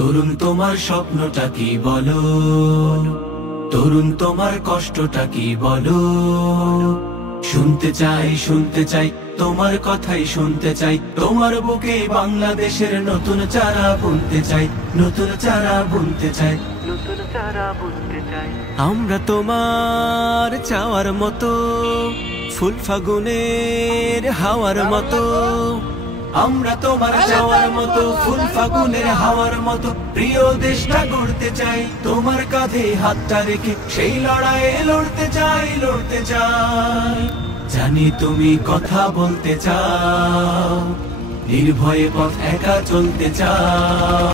তরুণ তোমার স্বপ্নটা কি বলো, তরুণ তোমার কষ্টটা কি বলো। শুনতে চাই তোমার কথাই শুনতে চাই, তোমার বুকে বাংলাদেশের নতুন চারা বুনতে চাই, নতুন চারা বুনতে চাই, নতুন চারা বুনতে চাই। আমরা তোমার চাওয়ার মতো, ফুল ফাগুনের হাওয়ার মতো। আমরা তোমার চাওয়ার মতো, ফুল ফাগুনের হাওয়ার মতো। প্রিয় দেশটা গড়তে চাই, তোমার কাঁধে হাতটা রেখে সেই লড়াইয়ে লড়তে চাই, লড়তে চাই। জানি তুমি কথা বলতে চাও, নির্ভয়ে পথ একা চলতে চাও।